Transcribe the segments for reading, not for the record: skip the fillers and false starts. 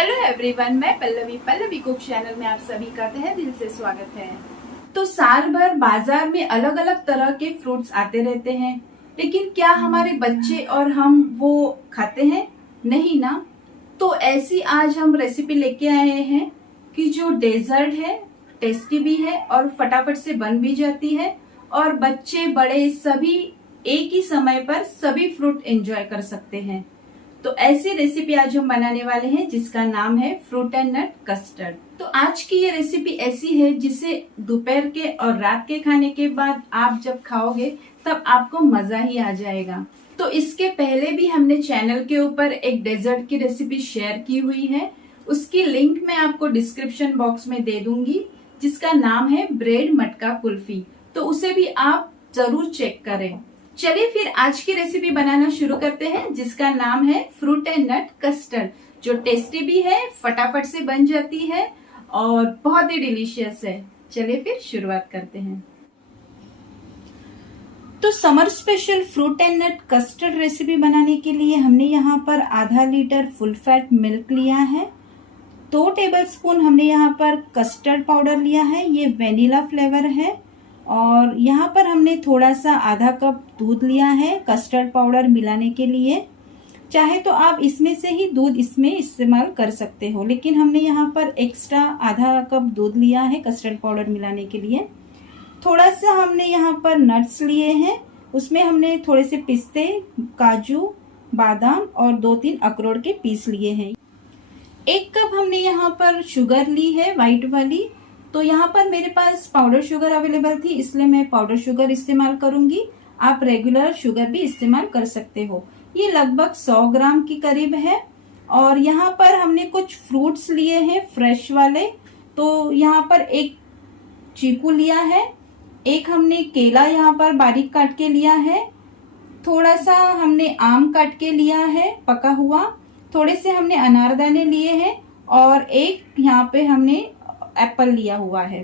Hello everyone, मैं Pallavi cook channel में आप सभी का तहे दिल से स्वागत है। तो साल भर बाजार में अलग अलग तरह के फ्रूट्स आते रहते हैं, लेकिन क्या हमारे बच्चे और हम वो खाते हैं? नहीं ना। तो ऐसी आज हम रेसिपी लेके आए हैं कि जो डेजर्ट है, टेस्टी भी है और फटाफट से बन भी जाती है और बच्चे बड़े सभी एक ही समय पर सभी फ्रूट एंजॉय कर सकते हैं। तो ऐसी रेसिपी आज हम बनाने वाले हैं जिसका नाम है फ्रूट एंड नट कस्टर्ड। तो आज की ये रेसिपी ऐसी है जिसे दोपहर के और रात के खाने के बाद आप जब खाओगे तब आपको मजा ही आ जाएगा। तो इसके पहले भी हमने चैनल के ऊपर एक डेजर्ट की रेसिपी शेयर की हुई है, उसकी लिंक मैं आपको डिस्क्रिप्शन बॉक्स में दे दूंगी, जिसका नाम है ब्रेड मटका कुल्फी। तो उसे भी आप जरूर चेक करें। चलिए फिर आज की रेसिपी बनाना शुरू करते हैं, जिसका नाम है फ्रूट एंड नट कस्टर्ड, जो टेस्टी भी है, फटाफट से बन जाती है और बहुत ही डिलीशियस है। चलिए फिर शुरुआत करते हैं। तो summer special fruit and nut custard recipe बनाने के लिए हमने यहाँ पर आधा लीटर फुल फैट मिल्क लिया है, 2 टेबलस्पून हमने यहाँ पर कस्टर्ड पाउडर लिया है, ये वेनिला फ्लेवर है, और यहाँ पर हमने थोड़ा सा आधा कप दूध लिया है कस्टर्ड पाउडर मिलाने के लिए। चाहे तो आप इसमें से ही दूध इसमें इस्तेमाल कर सकते हो, लेकिन हमने यहाँ पर एक्स्ट्रा आधा कप दूध लिया है कस्टर्ड पाउडर मिलाने के लिए। थोड़ा सा हमने यहाँ पर नट्स लिए हैं, उसमें हमने थोड़े से पिस्ते, काजू, बादाम और 2-3 अखरोट के पीस लिए हैं। 1 कप हमने यहाँ पर शुगर ली है व्हाइट वाली। तो यहाँ पर मेरे पास पाउडर शुगर अवेलेबल थी, इसलिए मैं पाउडर शुगर इस्तेमाल करूंगी। आप रेगुलर शुगर भी इस्तेमाल कर सकते हो। ये लगभग 100 ग्राम की करीब है। और यहाँ पर हमने कुछ फ्रूट्स लिए हैं फ्रेश वाले। तो यहाँ पर एक चीकू लिया है, एक हमने केला यहाँ पर बारीक काट के लिया है, थोड़ा सा हमने आम काट के लिया है पका हुआ, थोड़े से हमने अनारदाने लिए हैं और एक यहाँ पे हमने एप्पल लिया हुआ है।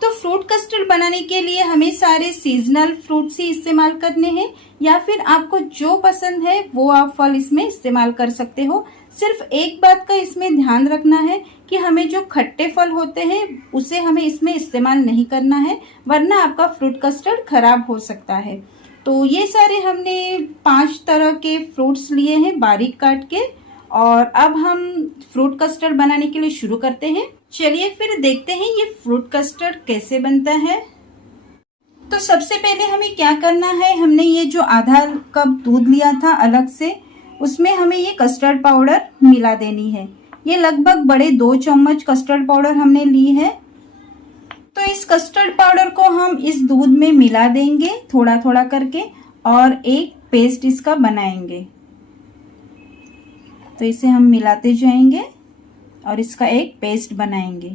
तो फ्रूट कस्टर्ड बनाने के लिए हमें सारे सीजनल फ्रूट्स ही इस्तेमाल करने हैं, या फिर आपको जो पसंद है वो आप फल इसमें इस्तेमाल कर सकते हो। सिर्फ एक बात का इसमें ध्यान रखना है कि हमें जो खट्टे फल होते हैं उसे हमें इसमें इस्तेमाल नहीं करना है, वरना आपका फ्रूट कस्टर्ड खराब हो सकता है। तो ये सारे हमने 5 तरह के फ्रूट्स लिए हैं बारीक काट के, और अब हम फ्रूट कस्टर्ड बनाने के लिए शुरू करते हैं। चलिए फिर देखते हैं ये फ्रूट कस्टर्ड कैसे बनता है। तो सबसे पहले हमें क्या करना है, हमने ये जो आधा कप दूध लिया था अलग से, उसमें हमें ये कस्टर्ड पाउडर मिला देनी है। ये लगभग बड़े 2 चम्मच कस्टर्ड पाउडर हमने ली है। तो इस कस्टर्ड पाउडर को हम इस दूध में मिला देंगे थोड़ा थोड़ा करके, और एक पेस्ट इसका बनाएंगे। तो इसे हम मिलाते जाएंगे और इसका एक पेस्ट बनाएंगे।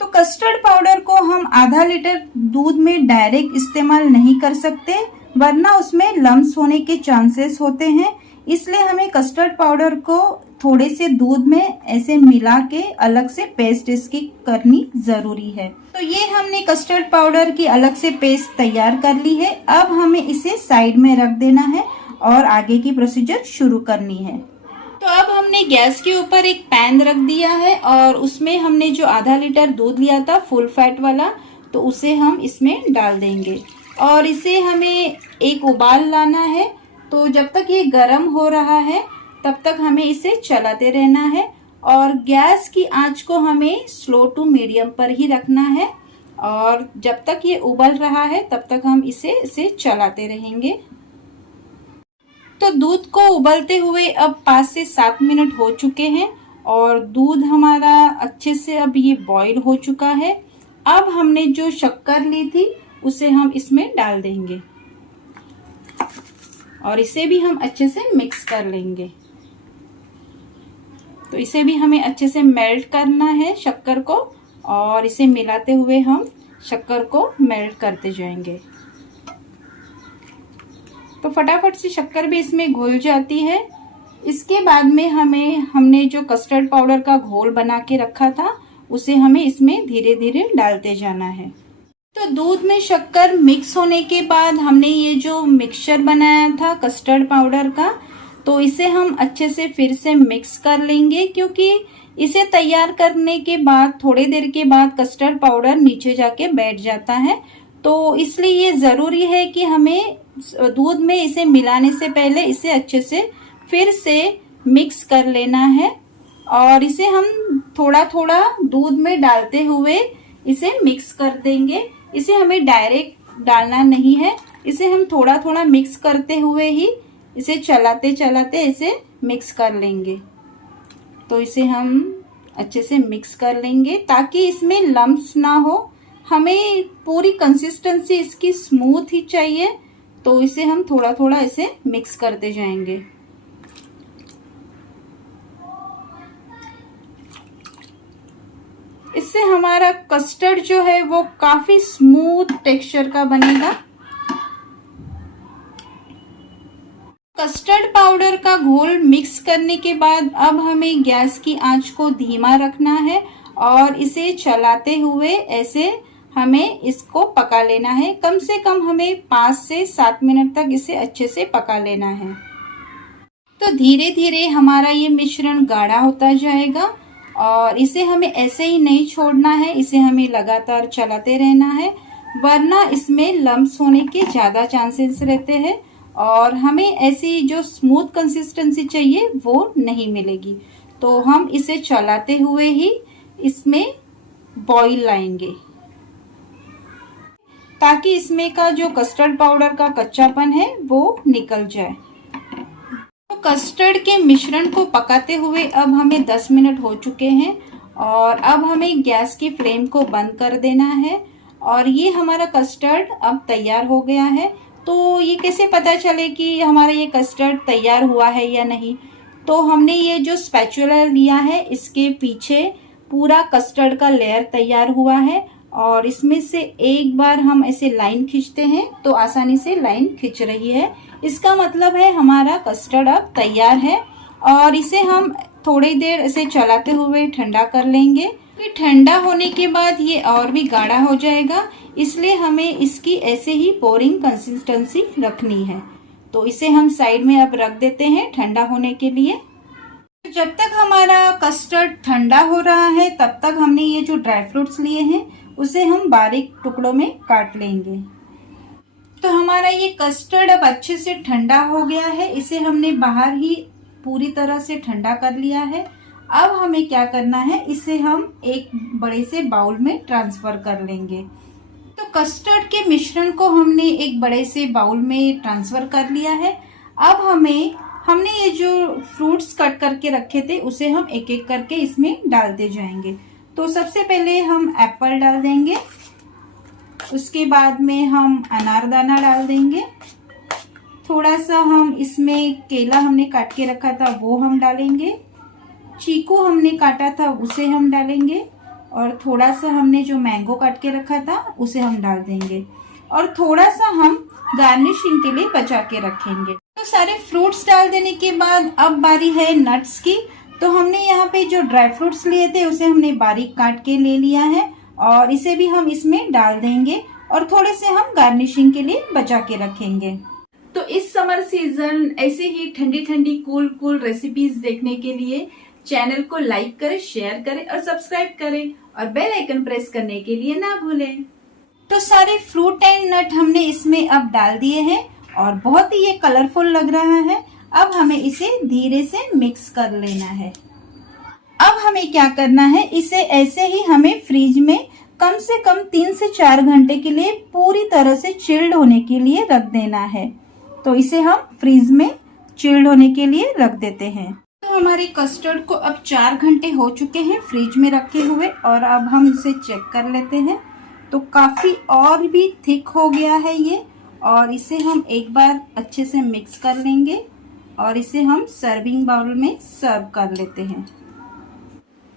तो कस्टर्ड पाउडर को हम आधा लीटर दूध में डायरेक्ट इस्तेमाल नहीं कर सकते, वरना उसमें लम्स होने के चांसेस होते हैं। इसलिए हमें कस्टर्ड पाउडर को थोड़े से दूध में ऐसे मिला के अलग से पेस्ट इसकी करनी जरूरी है। तो ये हमने कस्टर्ड पाउडर की अलग से पेस्ट तैयार कर ली है। अब हमें इसे साइड में रख देना है और आगे की प्रोसीजर शुरू करनी है। तो अब हमने गैस के ऊपर एक पैन रख दिया है और उसमें हमने जो आधा लीटर दूध लिया था फुल फैट वाला, तो उसे हम इसमें डाल देंगे और इसे हमें एक उबाल लाना है। तो जब तक ये गर्म हो रहा है तब तक हमें इसे चलाते रहना है, और गैस की आंच को हमें स्लो टू मीडियम पर ही रखना है, और जब तक ये उबल रहा है तब तक हम इसे चलाते रहेंगे। तो दूध को उबलते हुए अब 5 से 7 मिनट हो चुके हैं और दूध हमारा अच्छे से अब ये बॉईल हो चुका है। अब हमने जो शक्कर ली थी उसे हम इसमें डाल देंगे और इसे भी हम अच्छे से मिक्स कर लेंगे। तो इसे भी हमें अच्छे से मेल्ट करना है शक्कर को, और इसे मिलाते हुए हम शक्कर को मेल्ट करते जाएंगे। तो फटाफट से शक्कर भी इसमें घुल जाती है। इसके बाद में हमने जो कस्टर्ड पाउडर का घोल बना के रखा था उसे हमें इसमें धीरे धीरे डालते जाना है। तो दूध में शक्कर मिक्स होने के बाद हमने ये जो मिक्सचर बनाया था कस्टर्ड पाउडर का, तो इसे हम अच्छे से फिर से मिक्स कर लेंगे, क्योंकि इसे तैयार करने के बाद थोड़ी देर के बाद कस्टर्ड पाउडर नीचे जाके बैठ जाता है। तो इसलिए ये ज़रूरी है कि हमें दूध में इसे मिलाने से पहले इसे अच्छे से फिर से मिक्स कर लेना है। और इसे हम थोड़ा थोड़ा दूध में डालते हुए इसे मिक्स कर देंगे। इसे हमें डायरेक्ट डालना नहीं है, इसे हम थोड़ा थोड़ा मिक्स करते हुए ही इसे चलाते चलाते इसे मिक्स कर लेंगे। तो इसे हम अच्छे से मिक्स कर लेंगे ताकि इसमें लम्प्स ना हो। हमें पूरी कंसिस्टेंसी इसकी स्मूथ ही चाहिए, तो इसे हम थोड़ा थोड़ा इसे मिक्स करते जाएंगे। इससे हमारा कस्टर्ड जो है वो काफी स्मूथ टेक्सचर का बनेगा। कस्टर्ड पाउडर का घोल मिक्स करने के बाद अब हमें गैस की आंच को धीमा रखना है और इसे चलाते हुए ऐसे हमें इसको पका लेना है। कम से कम हमें 5 से 7 मिनट तक इसे अच्छे से पका लेना है। तो धीरे धीरे हमारा ये मिश्रण गाढ़ा होता जाएगा और इसे हमें ऐसे ही नहीं छोड़ना है, इसे हमें लगातार चलाते रहना है, वरना इसमें लम्प्स होने के ज्यादा चांसेस रहते हैं और हमें ऐसी जो स्मूथ कंसिस्टेंसी चाहिए वो नहीं मिलेगी। तो हम इसे चलाते हुए ही इसमें बॉईल लाएंगे ताकि इसमें का जो कस्टर्ड पाउडर का कच्चापन है वो निकल जाए। तो कस्टर्ड के मिश्रण को पकाते हुए अब हमें 10 मिनट हो चुके हैं और अब हमें गैस की फ्लेम को बंद कर देना है और ये हमारा कस्टर्ड अब तैयार हो गया है। तो ये कैसे पता चले कि हमारा ये कस्टर्ड तैयार हुआ है या नहीं? तो हमने ये जो स्पैचुला लिया है इसके पीछे पूरा कस्टर्ड का लेयर तैयार हुआ है और इसमें से एक बार हम ऐसे लाइन खींचते हैं तो आसानी से लाइन खींच रही है। इसका मतलब है हमारा कस्टर्ड अब तैयार है और इसे हम थोड़ी देर इसे चलाते हुए ठंडा कर लेंगे। फिर ठंडा होने के बाद ये और भी गाढ़ा हो जाएगा, इसलिए हमें इसकी ऐसे ही पोरिंग कंसिस्टेंसी रखनी है। तो इसे हम साइड में अब रख देते हैं ठंडा होने के लिए। जब तक हमारा कस्टर्ड ठंडा हो रहा है तब तक हमने ये जो ड्राई फ्रूट्स लिए हैं उसे हम बारीक टुकड़ों में काट लेंगे। तो हमारा ये कस्टर्ड अब अच्छे से ठंडा हो गया है, इसे हमने बाहर ही पूरी तरह से ठंडा कर लिया है। अब हमें क्या करना है, इसे हम एक बड़े से बाउल में ट्रांसफर कर लेंगे। तो कस्टर्ड के मिश्रण को हमने एक बड़े से बाउल में ट्रांसफर कर लिया है। अब हमने ये जो फ्रूट्स कट करके रखे थे उसे हम एक एक करके इसमें डालते जाएंगे। तो सबसे पहले हम एप्पल डाल देंगे, उसके बाद में हम अनारदाना डाल देंगे, थोड़ा सा हम इसमें केला हमने काट के रखा था वो हम डालेंगे, चीकू हमने काटा था उसे हम डालेंगे और थोड़ा सा हमने जो मैंगो काट के रखा था उसे हम डाल देंगे और थोड़ा सा हम गार्निशिंग के लिए बचा के रखेंगे। तो सारे फ्रूट्स डाल देने के बाद अब बारी है नट्स की। तो हमने यहाँ पे जो ड्राई फ्रूट्स लिए थे उसे हमने बारीक काट के ले लिया है और इसे भी हम इसमें डाल देंगे और थोड़े से हम गार्निशिंग के लिए बचा के रखेंगे। तो इस समर सीजन ऐसे ही ठंडी ठंडी कूल रेसिपीज देखने के लिए चैनल को लाइक करें, शेयर करें और सब्सक्राइब करें और बेल आइकन प्रेस करने के लिए ना भूलें। तो सारे फ्रूट एंड नट हमने इसमें अब डाल दिए हैं और बहुत ही ये कलरफुल लग रहा है। अब हमें इसे धीरे से मिक्स कर लेना है। अब हमें क्या करना है, इसे ऐसे ही हमें फ्रिज में कम से कम 3 से 4 घंटे के लिए पूरी तरह से चिल्ड होने के लिए रख देना है। तो इसे हम फ्रीज में चिल्ड होने के लिए रख देते हैं। तो हमारे कस्टर्ड को अब 4 घंटे हो चुके हैं फ्रिज में रखे हुए और अब हम इसे चेक कर लेते हैं। तो काफी और भी थिक हो गया है ये और इसे हम एक बार अच्छे से मिक्स कर लेंगे और इसे हम सर्विंग बाउल में सर्व कर लेते हैं।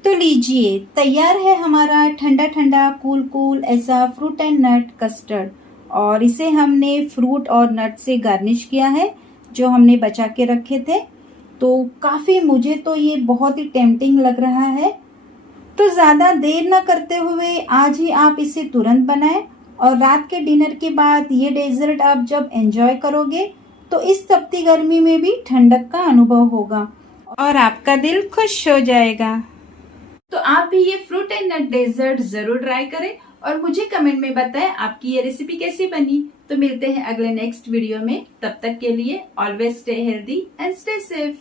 तो लीजिए, तैयार है हमारा ठंडा ठंडा कूल ऐसा फ्रूट एंड नट कस्टर्ड और इसे हमने फ्रूट और नट से गार्निश किया है जो हमने बचा के रखे थे। तो काफ़ी मुझे तो ये बहुत ही टेम्पटिंग लग रहा है। तो ज़्यादा देर ना करते हुए आज ही आप इसे तुरंत बनाएं और रात के डिनर के बाद ये डेजर्ट आप जब एंजॉय करोगे तो इस तपती गर्मी में भी ठंडक का अनुभव होगा और आपका दिल खुश हो जाएगा। तो आप भी ये फ्रूट एंड नट डेजर्ट जरूर ट्राई करें और मुझे कमेंट में बताएं आपकी ये रेसिपी कैसी बनी। तो मिलते हैं अगले नेक्स्ट वीडियो में, तब तक के लिए always stay healthy and stay safe.